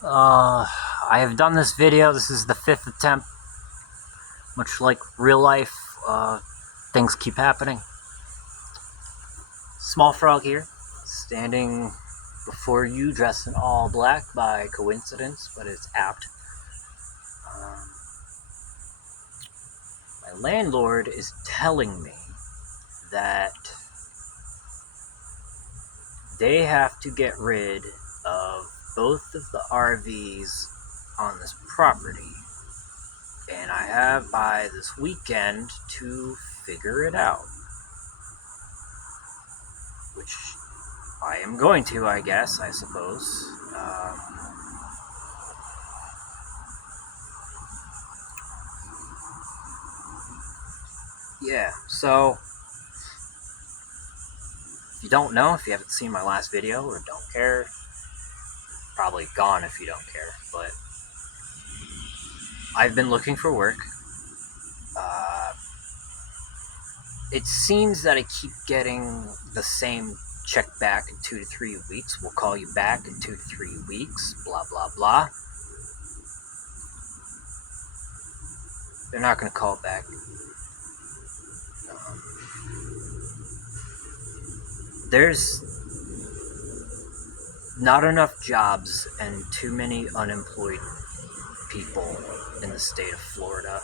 I have done this video. This is the 5th attempt. Much like real life, things keep happening. Small Frog here, standing before you dressed in all black by coincidence, but it's apt. My landlord is telling me that they have to get rid of both of the RVs on this property. And I have by this weekend to figure it out. Which I am going to, I guess, I suppose. Yeah, so if you don't know, if you haven't seen my last video or don't care, probably gone if you don't care, but I've been looking for work. It seems that I keep getting the same check back in 2 to 3 weeks. We'll call you back in 2 to 3 weeks, blah, blah, blah. They're not going to call back. There's not enough jobs and too many unemployed people in the state of Florida.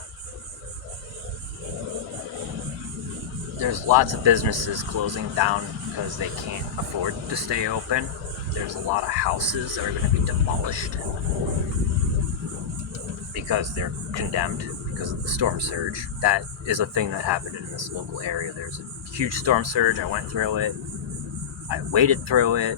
There's lots of businesses closing down because they can't afford to stay open. There's a lot of houses that are going to be demolished because they're condemned because of the storm surge. That is a thing that happened in this local area. There's a huge storm surge. I went through it. I waded through it.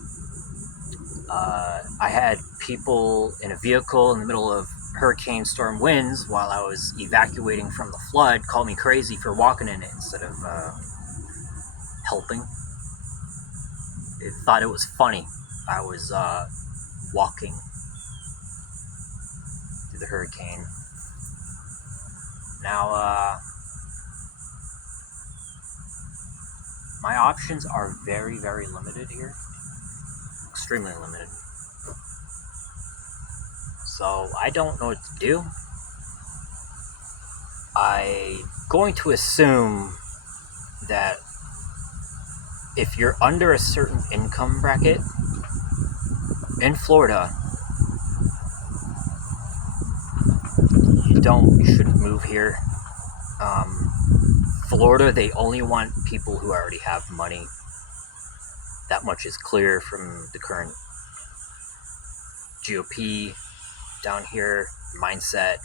I had people in a vehicle in the middle of hurricane storm winds while I was evacuating from the flood call me crazy for walking in it instead of helping. They thought it was funny. I was walking through the hurricane. Now, my options are very, very limited here. Extremely limited. So I don't know what to do. I'm going to assume that if you're under a certain income bracket in Florida, you shouldn't move here. Florida, they only want people who already have money. That much is clear from the current GOP down here mindset.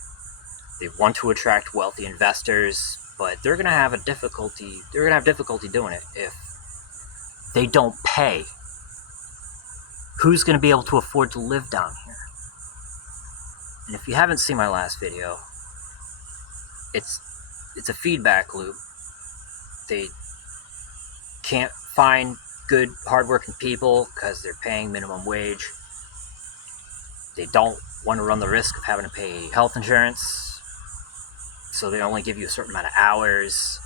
They want to attract wealthy investors, but they're gonna have difficulty doing it if they don't pay. Who's gonna be able to afford to live down here? And if you haven't seen my last video, it's a feedback loop. They can't find good, hardworking people because they're paying minimum wage. They don't want to run the risk of having to pay health insurance, so they only give you a certain amount of hours.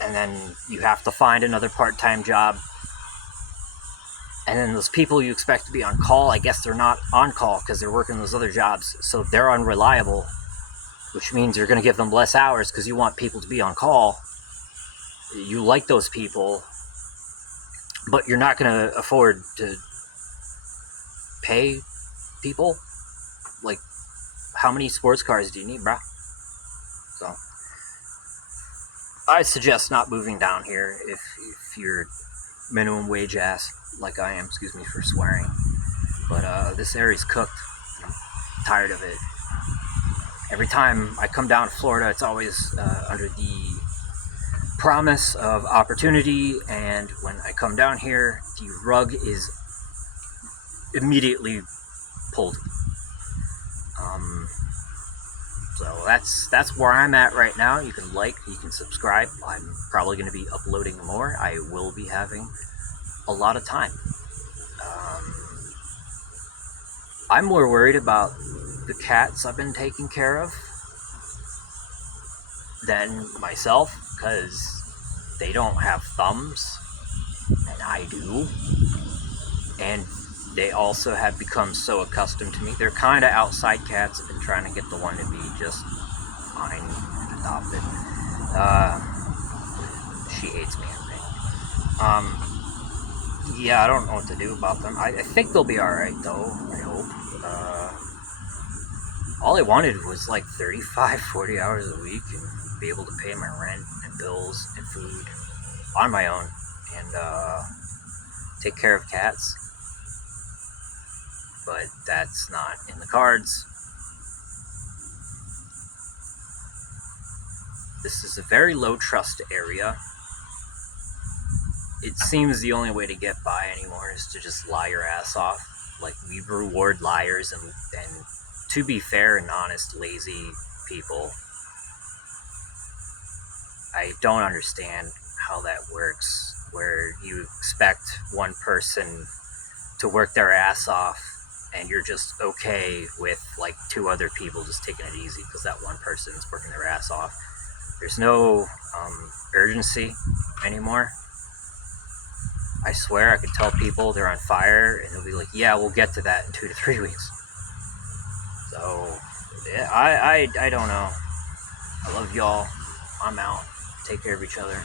And then you have to find another part-time job. And then those people you expect to be on call, I guess they're not on call because they're working those other jobs, so they're unreliable, which means you're going to give them less hours because you want people to be on call. You like those people, but you're not going to afford to pay people. Like, how many sports cars do you need, bruh? So I suggest not moving down here if you're minimum wage ass like I am. Excuse me for swearing, but this area's cooked. I'm tired of it. Every time I come down to Florida, it's always under the promise of opportunity, and when I come down here, the rug is immediately pulled. So that's where I'm at right now. You can like, you can subscribe. I'm probably going to be uploading more. I will be having a lot of time. I'm more worried about the cats I've been taking care of than myself, because they don't have thumbs and I do, and they also have become so accustomed to me. They're kind of outside cats. I've been trying to get the one to be just mine and adopted. She hates me, I think. Yeah, I don't know what to do about them. I think they'll be alright, though, I hope. All I wanted was like 35, 40 hours a week and be able to pay my rent and bills and food on my own and take care of cats. But that's not in the cards. This is a very low trust area. It seems the only way to get by anymore is to just lie your ass off. Like, we reward liars and to be fair and honest, lazy people. I don't understand how that works, where you expect one person to work their ass off and you're just okay with like two other people just taking it easy because that one person is working their ass off. There's no urgency anymore. I swear I could tell people they're on fire and they'll be like, yeah, we'll get to that in 2 to 3 weeks. So, yeah, I don't know. I love y'all. I'm out. Take care of each other.